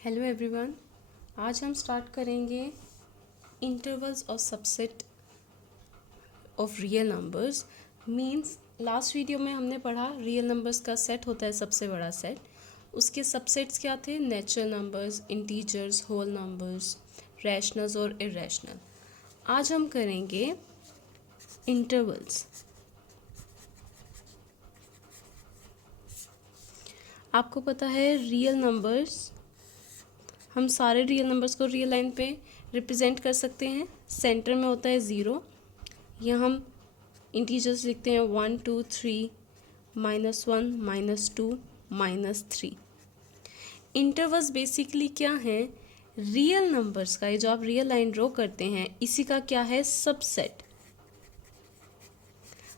Hello everyone. आज हम start करेंगे इंटरवल्स और subset of real numbers. Means last video में हमने पढ़ा रियल नंबर्स का सेट होता है सबसे बड़ा सेट। उसके सबसेट्स क्या थे? Natural numbers, integers, whole numbers, rationals और इरेशनल। आज हम करेंगे इंटरवल्स। आपको पता है रियल नंबर्स, हम सारे रियल नंबर्स को रियल लाइन पे रिप्रेजेंट कर सकते हैं। सेंटर में होता है ज़ीरो। यहाँ हम इंटीजर्स लिखते हैं 1 2 3, -1, -2, -3। इंटरवल्स बेसिकली क्या है? रियल नंबर्स का, ये जो आप रियल लाइन ड्रॉ करते हैं इसी का क्या है? सबसेट।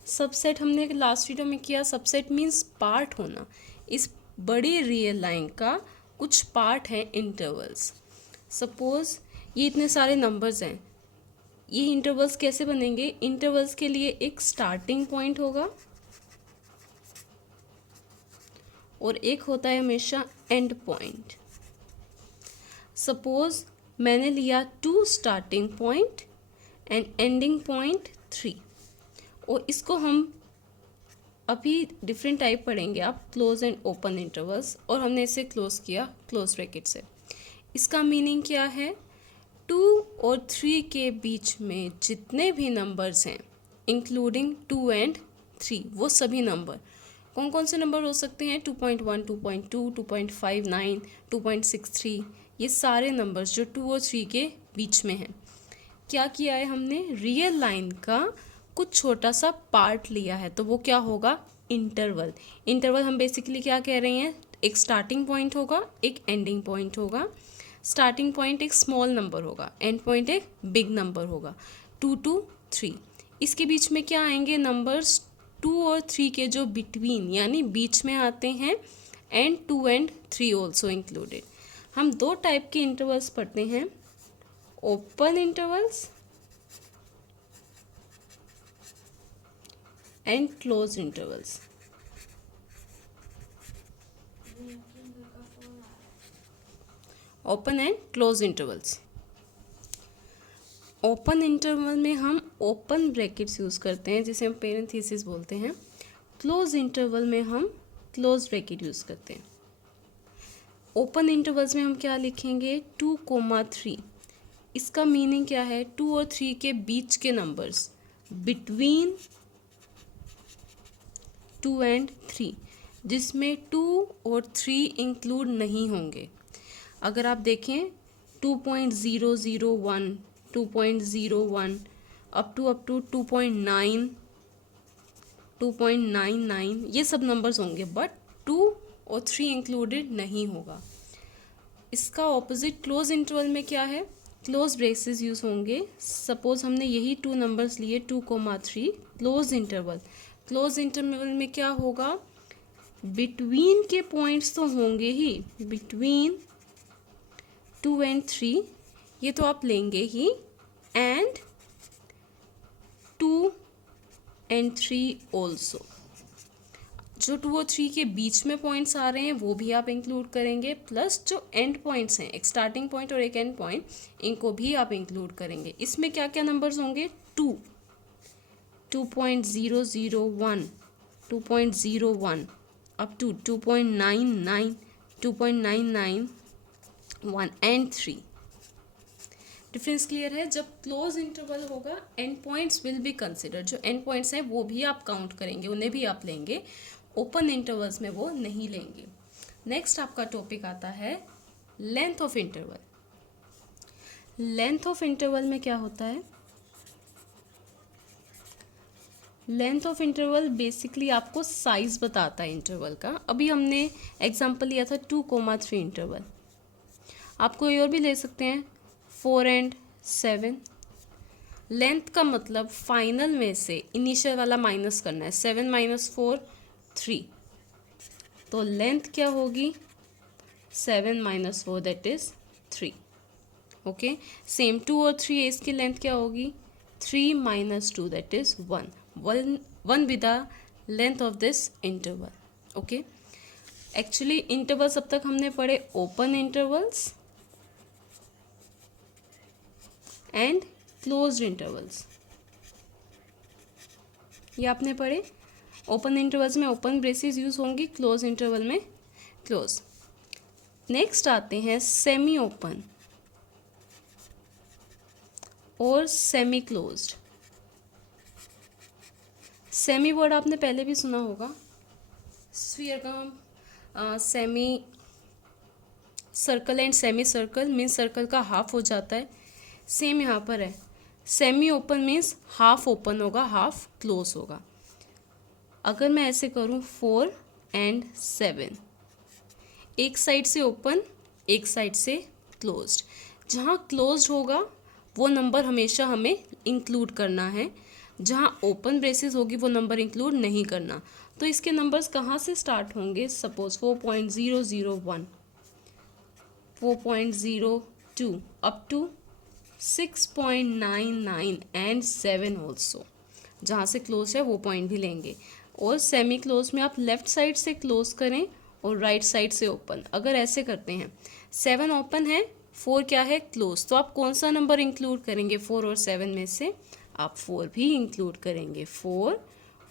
सबसेट हमने लास्ट वीडियो में किया। सबसेट मीन्स पार्ट होना। इस बड़ी रियल लाइन का कुछ पार्ट है इंटरवल्स। सपोज ये इतने सारे नंबर्स हैं, ये इंटरवल्स कैसे बनेंगे? इंटरवल्स के लिए एक स्टार्टिंग पॉइंट होगा और एक होता है हमेशा एंड पॉइंट। सपोज मैंने लिया 2 starting point and ending point 3, और इसको हम अभी डिफरेंट टाइप पढ़ेंगे आप, क्लोज एंड ओपन इंटरवल्स, और हमने इसे क्लोज किया क्लोज ब्रैकेट से। इसका मीनिंग क्या है? 2 और 3 के बीच में जितने भी नंबर्स हैं इंक्लूडिंग 2 एंड 3, वो सभी नंबर कौन कौन से नंबर हो सकते हैं? 2.1, 2.2, 2.59, 2.63, ये सारे नंबर्स जो 2 और 3 के बीच में हैं। क्या किया है हमने? रियल लाइन का कुछ छोटा सा पार्ट लिया है, तो वो क्या होगा? इंटरवल। इंटरवल हम बेसिकली क्या कह रहे हैं? एक स्टार्टिंग पॉइंट होगा, एक एंडिंग पॉइंट होगा। स्टार्टिंग पॉइंट एक स्मॉल नंबर होगा, एंड पॉइंट एक बिग नंबर होगा। 2 to 3, इसके बीच में क्या आएंगे? नंबर्स 2 और 3 के जो बिटवीन यानी बीच में आते हैं, एंड 2 एंड 3 ऑल्सो इंक्लूडेड। हम दो टाइप के इंटरवल्स पढ़ते हैं, open intervals and close intervals. Open and close intervals. Open interval में हम ओपन ब्रैकेट्स यूज़ करते हैं, जिसे हम पेरेंथीसिस बोलते हैं। क्लोज इंटरवल में हम क्लोज ब्रैकेट यूज़ करते हैं। ओपन इंटरवल्स में हम क्या लिखेंगे? 2, 3। इसका मीनिंग क्या है? 2 और 3 के बीच के नंबर्स, बिटवीन 2 एंड 3, जिसमें 2 और 3 इंक्लूड नहीं होंगे। अगर आप देखें 2.001, 2.01 अप टू 2.9, 2.99, ये सब नंबर्स होंगे, बट 2 और 3 इंक्लूडेड नहीं होगा। इसका ऑपोजिट क्लोज इंटरवल में क्या है? क्लोज ब्रेसेस यूज़ होंगे। सपोज हमने यही 2 नंबर्स लिए 2, 3, क्लोज इंटरवल। क्लोज इंटरवल में क्या होगा? बिटवीन के पॉइंट्स तो होंगे ही, बिटवीन 2 एंड 3 ये तो आप लेंगे ही, एंड 2 एंड 3 ऑल्सो। जो 2 और 3 के बीच में पॉइंट्स आ रहे हैं वो भी आप इंक्लूड करेंगे, प्लस जो एंड पॉइंट्स हैं, एक स्टार्टिंग पॉइंट और एक एंड पॉइंट, इनको भी आप इंक्लूड करेंगे। इसमें क्या क्या नंबर्स होंगे? 2, 2.001, 2.01 up to 2.99, 2.991 and 3। Difference clear है? जब क्लोज इंटरवल होगा end points will be consider, जो एंड पॉइंट्स हैं वो भी आप काउंट करेंगे, उन्हें भी आप लेंगे। ओपन इंटरवल्स में वो नहीं लेंगे। नेक्स्ट आपका टॉपिक आता है length of interval. Length of interval में क्या होता है? लेंथ ऑफ इंटरवल बेसिकली आपको साइज बताता है इंटरवल का। अभी हमने एग्जांपल लिया था 2, 3 इंटरवल। आप कोई और भी ले सकते हैं, 4 एंड 7। लेंथ का मतलब फाइनल में से इनिशियल वाला माइनस करना है। 7 - 4 3, तो लेंथ क्या होगी? 7 - 4 दैट इज 3। ओके, सेम 2 और 3 इसकी लेंथ क्या होगी? 3 - 2 that is 1 with the length of this interval. Okay, actually intervals अब तक हमने पढ़े open intervals and closed intervals, ये आपने पढ़े। ओपन इंटरवल्स में ओपन ब्रेसेस यूज होंगी, क्लोज इंटरवल में क्लोज। नेक्स्ट आते हैं सेमी ओपन और सेमी क्लोज्ड। सेमी वर्ड आपने पहले भी सुना होगा, स्फीयर का हम semi circle and semi circle means circle का हाफ हो जाता है, सेम यहाँ पर है। Semi open means half open होगा, हाफ क्लोज होगा। अगर मैं ऐसे करूँ 4 एंड 7, एक साइड से ओपन एक साइड से क्लोज्ड, जहाँ क्लोज्ड होगा वो नंबर हमेशा हमें इंक्लूड करना है, जहाँ ओपन ब्रेसेस होगी वो नंबर इंक्लूड नहीं करना। तो इसके नंबर्स कहाँ से स्टार्ट होंगे? Suppose 4.001, 4.02 up to 6.99 and 7 also, जहाँ से क्लोज है वो पॉइंट भी लेंगे। और सेमी क्लोज में आप लेफ्ट साइड से क्लोज करें और राइट साइड से ओपन। अगर ऐसे करते हैं 7 ओपन है, 4 क्या है? क्लोज, तो आप कौन सा नंबर इंक्लूड करेंगे? 4 और 7 में से आप 4 भी इंक्लूड करेंगे। 4,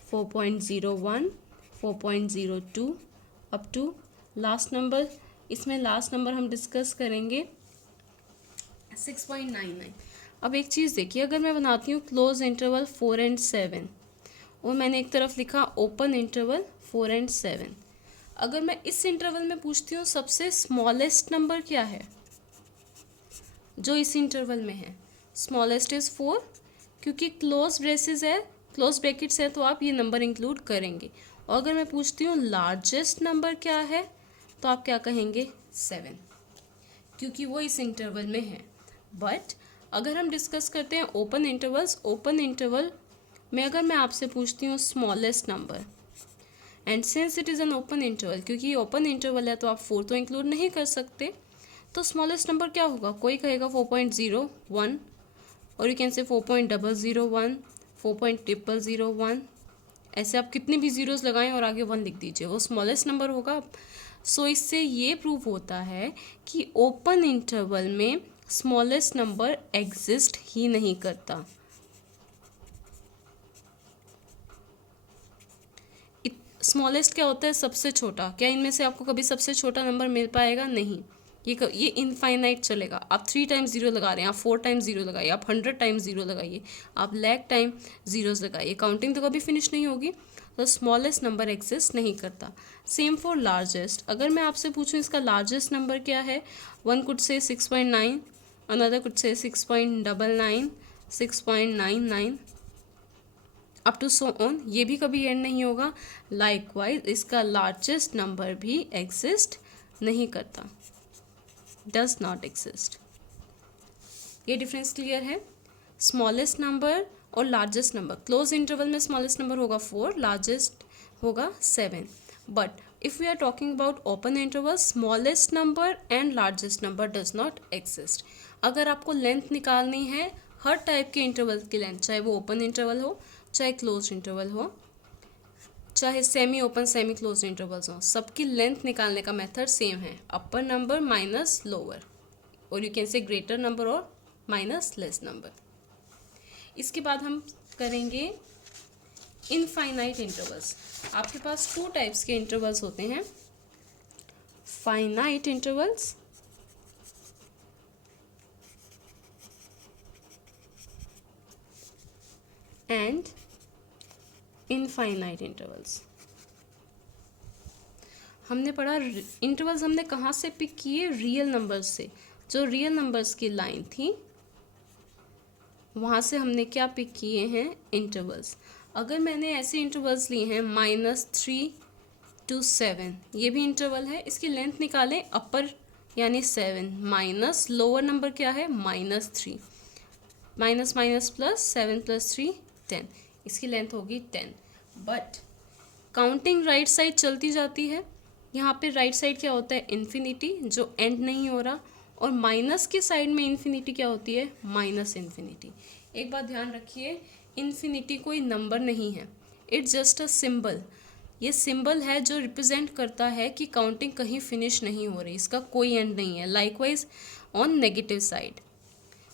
4.01, 4.02 अप टू लास्ट नंबर, इसमें लास्ट नंबर हम डिस्कस करेंगे 6.99। अब एक चीज़ देखिए, अगर मैं बनाती हूँ क्लोज इंटरवल 4 एंड 7 और मैंने एक तरफ लिखा ओपन इंटरवल 4 एंड 7, अगर मैं इस इंटरवल में पूछती हूँ सबसे स्मॉलेस्ट नंबर क्या है जो इस इंटरवल में है? स्मॉलेस्ट इज़ 4, क्योंकि क्लोज ब्रेसेस है, क्लोज ब्रैकेट्स है, तो आप ये नंबर इंक्लूड करेंगे। और अगर मैं पूछती हूँ लार्जेस्ट नंबर क्या है, तो आप क्या कहेंगे? 7, क्योंकि वो इस इंटरवल में है। बट अगर हम डिस्कस करते हैं ओपन इंटरवल्स, ओपन इंटरवल में अगर मैं आपसे पूछती हूँ smallest number, and since it is an open interval, क्योंकि ये ओपन इंटरवल है तो आप 4 तो इंक्लूड नहीं कर सकते, तो स्मॉलेस्ट नंबर क्या होगा? कोई कहेगा 4.01 और यू कैन से 4.001, 4.001, ऐसे आप कितने भी ज़ीरोज़ लगाएं और आगे 1 लिख दीजिए, वो स्मॉलेस्ट नंबर होगा। सो इससे ये प्रूव होता है कि ओपन इंटरवल में स्मॉलेस्ट नंबर एग्जिस्ट ही नहीं करता। स्मॉलेस्ट क्या होता है? सबसे छोटा। क्या इनमें से आपको कभी सबसे छोटा नंबर मिल पाएगा? नहीं, ये इनफाइनाइट चलेगा। आप 3 टाइम्स 0 लगा रहे हैं, आप 4 टाइम्स 0 लगाइए, आप 100 टाइम्स 0 लगाइए, आप लाख टाइम ज़ीरोज़ लगाइए, काउंटिंग तो कभी फिनिश नहीं होगी। तो स्मॉलेस्ट नंबर एग्जिस्ट नहीं करता। Same for largest. अगर मैं आपसे पूछूं इसका लार्जेस्ट नंबर क्या है, 1 could say 6.9, another could say 6.99, 6.99 up to so on, ये भी कभी एंड नहीं होगा। लाइकवाइज इसका लार्जेस्ट नंबर भी एग्जिस्ट नहीं करता, डज नॉट एग्जिस्ट। ये डिफरेंस क्लियर है? स्मॉलेस्ट नंबर और लार्जेस्ट नंबर, क्लोज इंटरवल में स्मॉलेस्ट नंबर होगा 4, लार्जेस्ट होगा 7। But if we are talking about open interval, smallest number and largest number does not exist. अगर आपको लेंथ निकालनी है हर टाइप के इंटरवल की लेंथ, चाहे वो ओपन इंटरवल हो, चाहे क्लोज इंटरवल हो, चाहे semi open semi close intervals हो, सबकी लेंथ निकालने का मेथड सेम है, अपर नंबर माइनस लोअर, और you can say greater number और माइनस लेस नंबर। इसके बाद हम करेंगे इनफाइनाइट इंटरवल्स। आपके पास 2 टाइप्स के इंटरवल्स होते हैं, finite intervals and infinite intervals. हमने पढ़ा इंटरवल्स हमने कहाँ से पिक किए? रियल नंबर्स से। जो रियल नंबर्स की लाइन थी वहाँ से हमने क्या पिक किए हैं? इंटरवल्स। अगर मैंने ऐसे इंटरवल्स लिए हैं -3 to 7, ये भी इंटरवल है, इसकी लेंथ निकालें अपर यानी 7, माइनस लोअर नंबर क्या है? -3, माइनस माइनस प्लस 7 + 3 10, इसकी लेंथ होगी 10। बट काउंटिंग राइट साइड चलती जाती है, यहाँ पे राइट साइड क्या होता है? इन्फिनिटी, जो एंड नहीं हो रहा, और माइनस के साइड में इन्फिनिटी क्या होती है? Minus infinity. एक बात ध्यान रखिए, इन्फिनिटी कोई नंबर नहीं है, इट्स जस्ट अ सिंबल। ये सिंबल है जो रिप्रेजेंट करता है कि काउंटिंग कहीं फिनिश नहीं हो रही, इसका कोई एंड नहीं है। Likewise on negative side.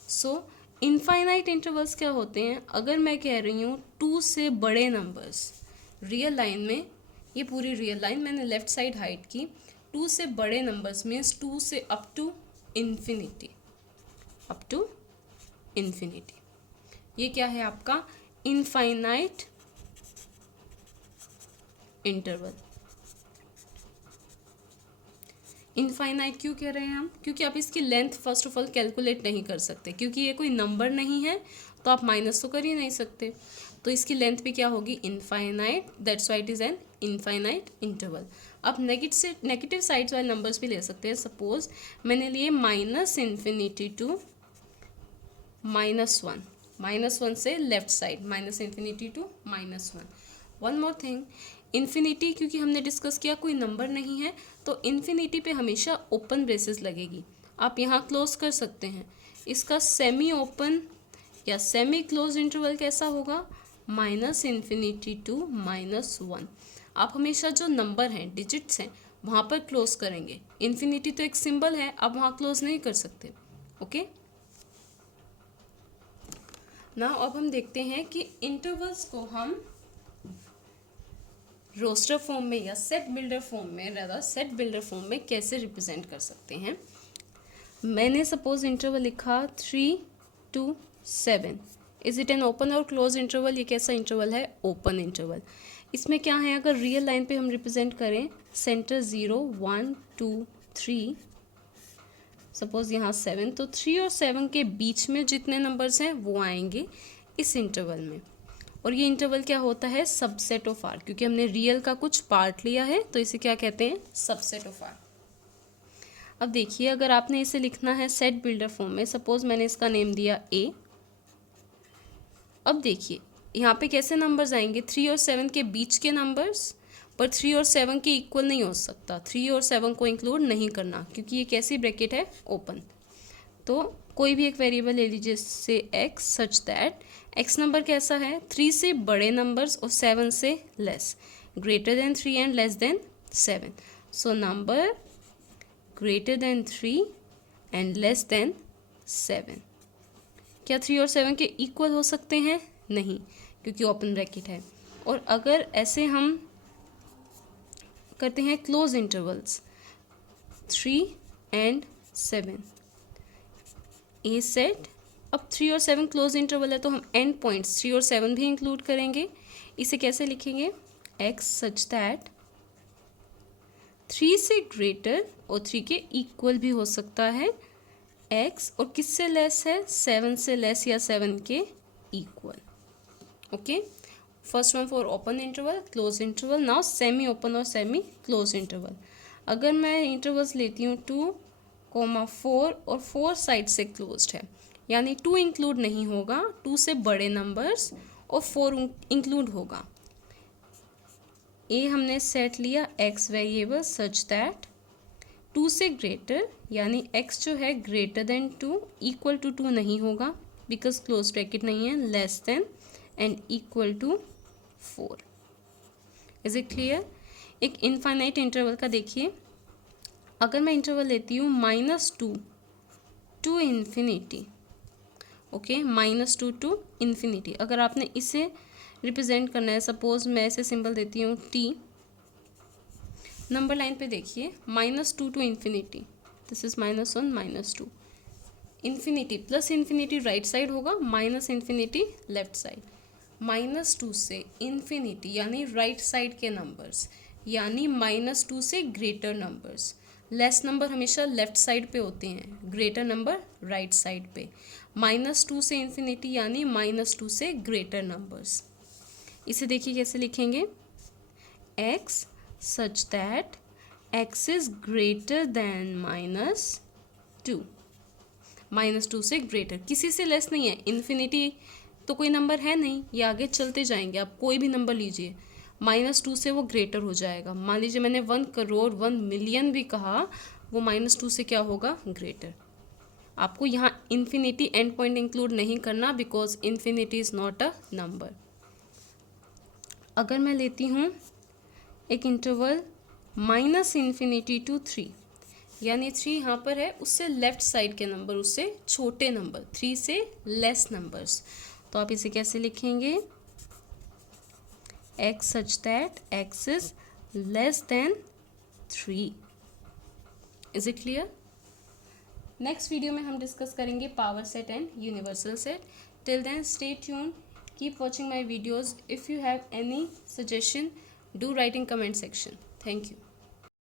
So infinite intervals क्या होते हैं? अगर मैं कह रही हूँ 2 से बड़े नंबर्स, रियल लाइन में, ये पूरी रियल लाइन मैंने लेफ्ट साइड हाइड की, 2 से बड़े नंबर्स मीन्स 2 से up to infinity, up to infinity. ये क्या है आपका इनफाइनाइट इंटरवल। इनफाइनाइट क्यों कह रहे हैं हम? क्योंकि आप इसकी length first of all calculate नहीं कर सकते, क्योंकि ये कोई नंबर नहीं है तो आप माइनस तो कर ही नहीं सकते, तो इसकी लेंथ भी क्या होगी? Infinite. That's why it is an infinite interval. आप नेगेटिव साइड्स वाले नंबर्स भी ले सकते हैं। सपोज मैंने लिए -∞ टू -1, -1 से left side, -∞ to -1। One more thing, infinity क्योंकि हमने डिस्कस किया कोई नंबर नहीं है, तो इन्फिनिटी पे हमेशा ओपन ब्रेसेस लगेगी। आप यहाँ क्लोज कर सकते हैं। इसका सेमी ओपन या सेमी क्लोज इंटरवल कैसा होगा? -∞ टू -1। आप हमेशा जो नंबर हैं, डिजिट्स हैं, वहाँ पर क्लोज करेंगे। इन्फिनिटी तो एक सिंबल है, आप वहाँ क्लोज नहीं कर सकते। ओके, नाउ अब हम देखते हैं कि इंटरवल्स को हम रोस्टर फॉर्म में या सेट बिल्डर फॉर्म में, rather सेट बिल्डर फॉर्म में कैसे रिप्रेजेंट कर सकते हैं। मैंने सपोज इंटरवल लिखा 3 to 7। Is it an open और क्लोज इंटरवल? ये कैसा इंटरवल है? Open interval. इसमें क्या है, अगर रियल लाइन पे हम रिप्रेजेंट करें, सेंटर 0 1 2 3, सपोज यहाँ 7, तो 3 और 7 के बीच में जितने नंबर्स हैं वो आएंगे इस इंटरवल में। और ये इंटरवल क्या होता है? सबसेट ऑफ आर, क्योंकि हमने रियल का कुछ पार्ट लिया है तो इसे क्या कहते हैं? Subset of R. अब देखिए, अगर आपने इसे लिखना है सेट बिल्डर फॉर्म में, सपोज मैंने इसका नेम दिया ए। अब देखिए यहाँ पे कैसे नंबर्स आएंगे? 3 और 7 के बीच के नंबर्स, पर 3 और 7 के इक्वल नहीं हो सकता, 3 और 7 को इंक्लूड नहीं करना, क्योंकि ये कैसी ब्रैकेट है? ओपन। तो कोई भी एक वेरिएबल ले लीजिए से x, such that x number कैसा है? 3 से बड़े नंबर्स और 7 से less, greater than 3 and less than 7। So number greater than 3 and less than 7। क्या 3 और 7 के इक्वल हो सकते हैं? नहीं, क्योंकि ओपन ब्रैकेट है। और अगर ऐसे हम करते हैं close intervals, 3 and 7, A set. अब 3 और 7 क्लोज इंटरवल है तो हम एंड पॉइंट्स 3 और 7 भी इंक्लूड करेंगे। इसे कैसे लिखेंगे? x सच दैट 3 से ग्रेटर और 3 के इक्वल भी हो सकता है x, और किससे लेस है? 7 से लेस या 7 के equal. Okay, first one for open interval, close interval. Now semi open और सेमी क्लोज इंटरवल। अगर मैं इंटरवल्स लेती हूँ 2, 4 और 4 साइड से क्लोज्ड है, यानी 2 इंक्लूड नहीं होगा, 2 से बड़े नंबर्स और 4 इंक्लूड होगा। ए हमने सेट लिया x वेरिएबल सच दैट 2 से ग्रेटर, यानी x जो है ग्रेटर देन 2, इक्वल टू 2 नहीं होगा बिकॉज क्लोज ब्रैकेट नहीं है, less than and equal to 4। Is it clear? एक इनफाइनाइट इंटरवल का देखिए, अगर मैं इंटरवल लेती हूँ -2 to infinity, okay, -2 to infinity. अगर आपने इसे रिप्रेजेंट करना है, सपोज मैं ऐसे सिंबल देती हूँ t, नंबर लाइन पे देखिए, -2 to infinity, this is -1 -2, infinity plus infinity right side होगा, -∞ लेफ्ट साइड। -2 से इन्फिनिटी यानी राइट साइड के नंबर्स, यानी -2 से ग्रेटर नंबर्स। लेस नंबर हमेशा लेफ्ट साइड पे होते हैं, ग्रेटर नंबर राइट साइड पे। -2 से इन्फिनिटी यानी -2 से ग्रेटर नंबर्स। इसे देखिए कैसे लिखेंगे? x such that x is greater than -2, -2 से ग्रेटर, किसी से लेस नहीं है। इन्फिनिटी तो कोई नंबर है नहीं, ये आगे चलते जाएंगे, आप कोई भी नंबर लीजिए, -2 से वो ग्रेटर हो जाएगा। मान लीजिए मैंने 1 करोड़ 1 मिलियन भी कहा, वो -2 से क्या होगा? ग्रेटर। आपको यहाँ इन्फिनिटी एंड पॉइंट इंक्लूड नहीं करना because infinity is not a number. अगर मैं लेती हूँ एक इंटरवल -∞ to 3, यानी 3 यहाँ पर है, उससे लेफ्ट साइड के नंबर, उससे छोटे नंबर, 3 से लेस नंबर्स। तो आप इसे कैसे लिखेंगे? x such that x is less than 3। Is it clear? Next video में हम डिस्कस करेंगे power set and universal set. Till then stay tune, keep watching my videos. If you have any suggestion, do write in comment section. Thank you.